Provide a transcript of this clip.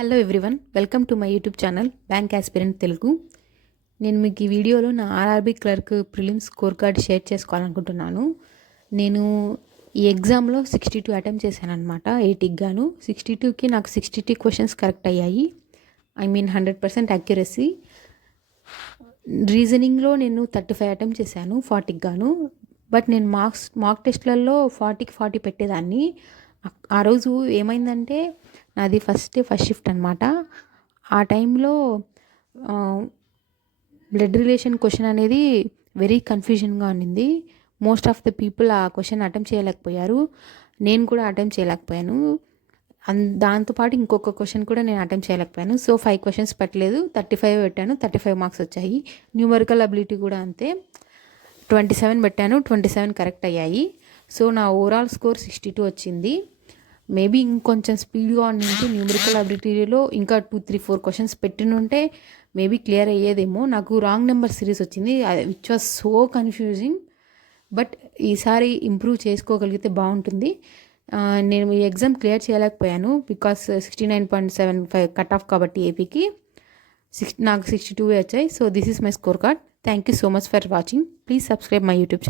Hello everyone, welcome to my YouTube channel bank aspirant Telugu. నేను మీకు ఈ వీడియోలో నా RRB clerk prelims score card share చేసుకోవాలనుకుంటున్నాను. నేను ఈ ఎగ్జామ్లో 62 అటెంప్ట్ చేశాను అనమాట. 80కి గాను 62కి నాకు 62 క్వశ్చన్స్ కరెక్ట్ అయ్యాయి. I mean 100% accuracy. రీజనింగ్లో నేను 35 అటెంప్ట్ చేశాను 40కి గాను. బట్ నేను మాక్ టెస్ట్లలో 40కి 40 పెట్టేదాన్ని. ఆ రోజు ఏమైందంటే నాది ఫస్ట్ షిఫ్ట్ అనమాట. ఆ టైంలో బ్లడ్ రిలేషన్ క్వశ్చన్ అనేది వెరీ కన్ఫ్యూజన్గా ఉన్నింది. మోస్ట్ ఆఫ్ ద పీపుల్ ఆ క్వశ్చన్ అటెంప్ట్ చేయలేకపోయారు. నేను కూడా అటెంప్ట్ చేయలేకపోయాను. దాంతోపాటు ఇంకొక క్వశ్చన్ కూడా నేను అటెంప్ట్ చేయలేకపోయాను. సో 5 క్వశ్చన్స్ పెట్టలేదు, 35 పెట్టాను, 35 మార్క్స్ వచ్చాయి. న్యూమరికల్ అబిలిటీ కూడా అంతే, 27 పెట్టాను, 27 కరెక్ట్ అయ్యాయి. సో నా ఓవరాల్ స్కోర్ 62 వచ్చింది. మేబీ ఇంకొంచెం స్పీడ్గా ఉండింటే న్యూమరికల్ అబిలిటీలో ఇంకా 2-3-4 క్వశ్చన్స్ పెట్టినుంటే మేబీ క్లియర్ అయ్యేదేమో. నాకు రాంగ్ నెంబర్ సిరీస్ వచ్చింది, which was so confusing. But ఈసారి ఇంప్రూవ్ చేసుకోగలిగితే బాగుంటుంది. నేను ఈ ఎగ్జామ్ క్లియర్ చేయలేకపోయాను బికాస్ 69.75 కట్ ఆఫ్ కాబట్టి ఏపీకి నాకు 62 వచ్చాయి. So this is my score card. Thank you so much for watching. Please subscribe my YouTube channel.